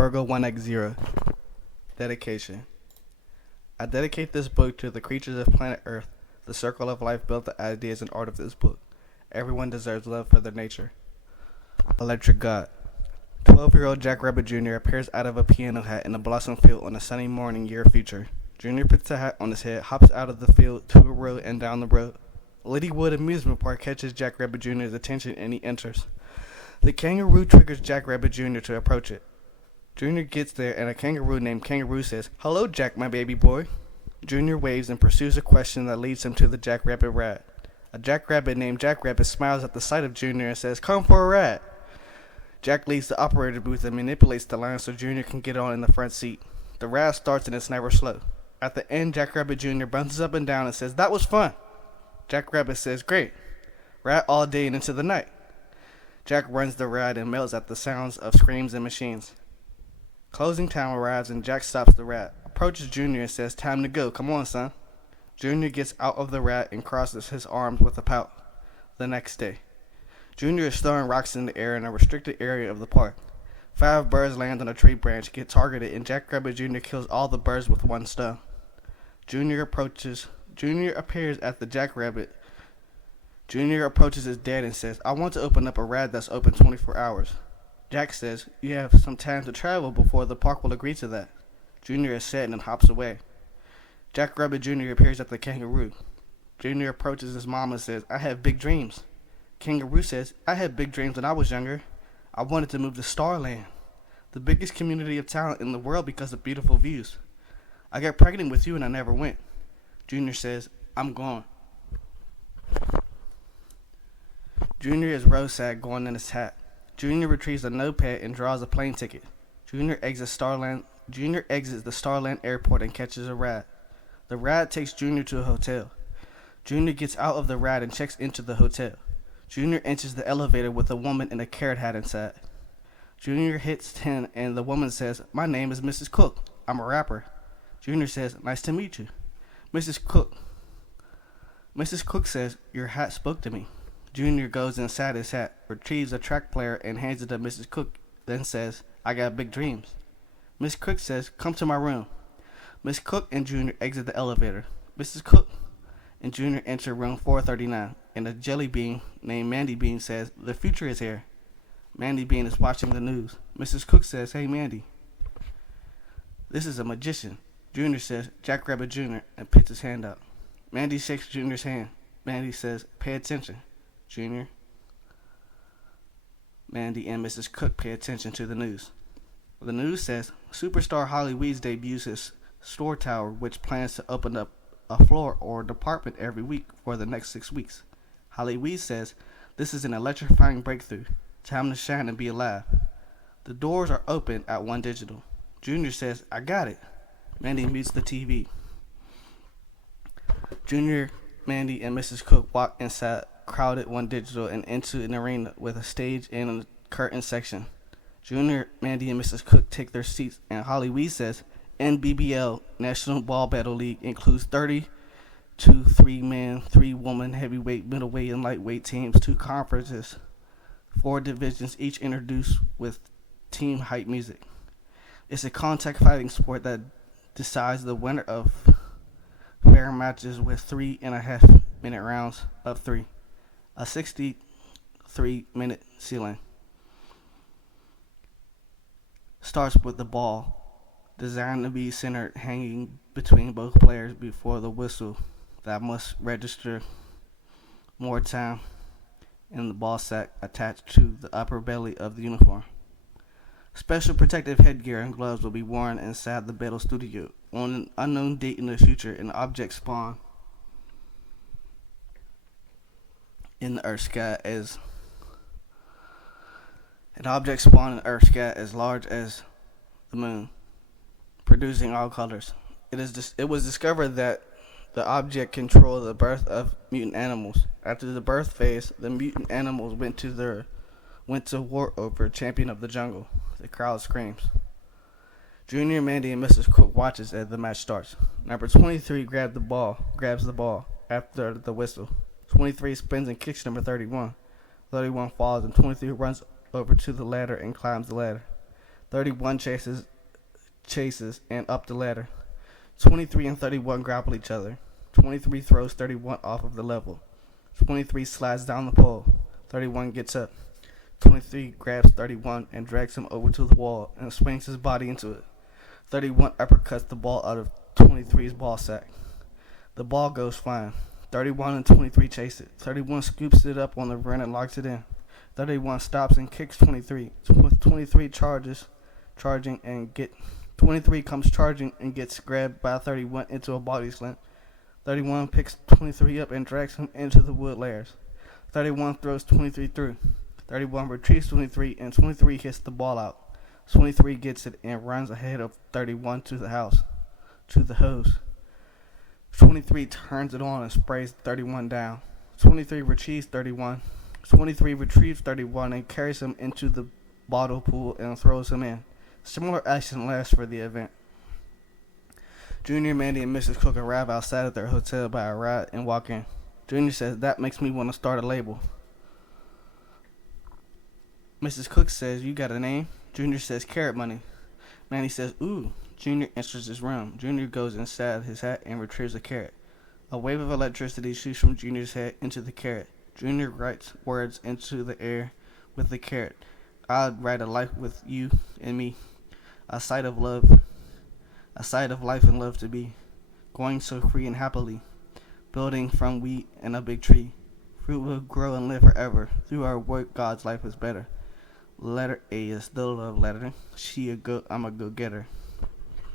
Virgo 1x0. Dedication. I dedicate this book to the creatures of planet Earth. The circle of life built the ideas and art of this book. Everyone deserves love for their nature. Electric God. 12-year-old Jack Rabbit Jr. appears out of a piano hat in a blossom field on a sunny morning near future. Jr. puts the hat on his head, hops out of the field to a road and down the road. Ladywood Amusement Park catches Jack Rabbit Jr.'s attention and he enters. The kangaroo triggers Jack Rabbit Jr. to approach it. Jr. gets there and a kangaroo named Kangaroo says, "Hello, Jack, my baby boy." Jr. waves and pursues a question that leads him to the Jack Rabbit ride. A Jack Rabbit named Jack Rabbit smiles at the sight of Jr. and says, "Come for a ride." Jack leaves the operator booth and manipulates the line so Jr. can get on in the front seat. The ride starts and it's never slow. At the end, Jack Rabbit Jr. bounces up and down and says, "That was fun." Jack Rabbit says, "Great. Ride all day and into the night." Jack runs the ride and melts at the sounds of screams and machines. Closing time arrives and Jack stops the ride, approaches Jr. and says, "Time to go. Come on, son." Jr. gets out of the ride and crosses his arms with a pout. The next day, Jr. is throwing rocks in the air in a restricted area of the park. 5 birds land on a tree branch, get targeted, and Jack Rabbit Jr. kills all the birds with one stone. Jr. appears at the Jack Rabbit. Jr. approaches his dad and says, "I want to open up a ride that's open 24 hours. Jack says, "You have some time to travel before the park will agree to that." Jr. is sad and hops away. Jack Rabbit Jr. appears at the kangaroo. Jr. approaches his mom and says, "I have big dreams." Kangaroo says, "I had big dreams when I was younger. I wanted to move to Starland, the biggest community of talent in the world because of beautiful views. I got pregnant with you and I never went." Jr. says, "I'm gone." Jr. is road sad going in his hat. Jr. retrieves a notepad and draws a plane ticket. Jr. exits the Starland airport and catches a ride. The ride takes Jr. to a hotel. Jr. gets out of the ride and checks into the hotel. Jr. enters the elevator with a woman in a carrot hat inside. Jr. hits 10 and the woman says, "My name is Mrs. Cook. I'm a rapper." Jr. says, "Nice to meet you." Mrs. Cook says, "Your hat spoke to me." Jr. goes inside his hat, retrieves a track player and hands it to Mrs. Cook, then says, "I got big dreams." Miss Cook says, "Come to my room." Miss Cook and Jr. exit the elevator. Mrs. Cook and Jr. enter room 439, and a jelly bean named Mandy Bean says, "The future is here." Mandy Bean is watching the news. Mrs. Cook says, "Hey, Mandy, this is a magician." Jr. says, "Jack Rabbit Jr." and puts his hand out. Mandy shakes Jr.'s hand. Mandy says, "Pay attention, Jr." Mandy and Mrs. Cook pay attention to the news. The news says, superstar Holly Weeds debuts his store tower, which plans to open up a floor or department every week for the next 6 weeks. Holly Weeds says, "This is an electrifying breakthrough. Time to shine and be alive." The doors are open at One Digital. Jr. says, "I got it." Mandy mutes the TV. Jr., Mandy, and Mrs. Cook walk inside crowded One Digital and into an arena with a stage and a curtain section. Jr., Mandy, and Mrs. Cook take their seats, and Holly Weed says, "NBBL National Ball Battle League includes 32 3-man, 3-woman, heavyweight, middleweight, and lightweight teams, 2 conferences, 4 divisions, each introduced with team hype music. It's a contact fighting sport that decides the winner of fair matches with 3.5-minute rounds of 3, a 63-minute ceiling. Starts with the ball, designed to be centered, hanging between both players before the whistle that must register more time in the ball sack attached to the upper belly of the uniform. Special protective headgear and gloves will be worn inside the battle studio. On an unknown date in the future, an object spawn in the Earth sky as large as the moon, producing all colors. It was discovered that the object controlled the birth of mutant animals. After the birth phase, the mutant animals went to war over champion of the jungle. The crowd screams. Jr., Mandy, and Mrs. Cook watches as the match starts. Number 23 grabs the ball after the whistle. 23 spins and kicks number 31. 31 falls and 23 runs over to the ladder and climbs the ladder. 31 chases and up the ladder. 23 and 31 grapple each other. 23 throws 31 off of the level. 23 slides down the pole. 31 gets up. 23 grabs 31 and drags him over to the wall and swings his body into it. 31 uppercuts the ball out of 23's ball sack. The ball goes flying. 31 and 23 chase it. 31 scoops it up on the rim and locks it in. 31 stops and kicks 23. 23 comes charging and gets grabbed by 31 into a body slam. 31 picks 23 up and drags him into the wood layers. 31 throws 23 through. 31 retrieves 23 and 23 hits the ball out. 23 gets it and runs ahead of 31 to the hose. 23 turns it on and sprays 31 down. 23 retrieves 31. 23 retrieves 31 and carries him into the bottle pool and throws him in. Similar action lasts for the event. Junior, Mandy, and Mrs. Cook arrive outside of their hotel by a ride and walk in. Junior says, "That makes me want to start a label." Mrs. Cook says, "You got a name?" Junior says, "Carrot Money." Mandy says, "Ooh." Junior enters his room. Junior goes inside his hat and retrieves a carrot. A wave of electricity shoots from Junior's head into the carrot. Junior writes words into the air with the carrot. "I'd write a life with you and me. A sight of life and love to be. Going so free and happily. Building from wheat and a big tree. Fruit will grow and live forever. Through our work, God's life is better. Letter A is the love letter. I'm a go-getter."